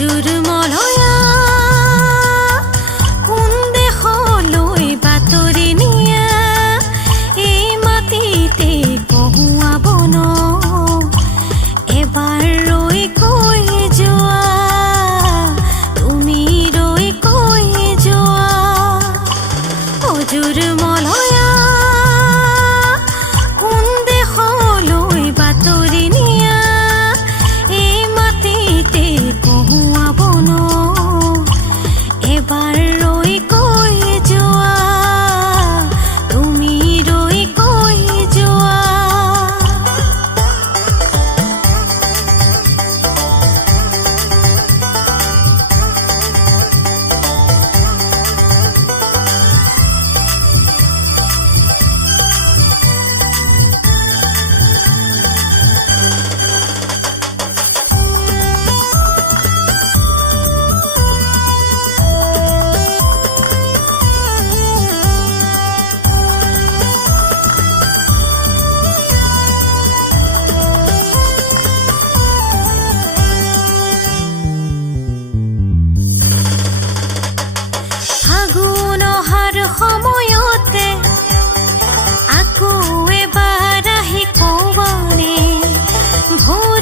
অজুৰ মলয়া কোন দেশলৈ বাতৰি নিয়া এই মাটিতে কহুৱাব ন এবাৰ ৰৈ কৈ যোৱা তুমি ৰৈ কৈ যোৱা অজুৰ মলয়া কোন দেশলৈ বাতৰি নিয়া এই মাটিতে কহুৱাব ন এবাৰ ৰৈ কৈ যোৱা তুমি ৰৈ কৈ যোৱা ফাগুন অহাৰ সময়তে আকৌ এবাৰ আহি ক'বনে ভৰি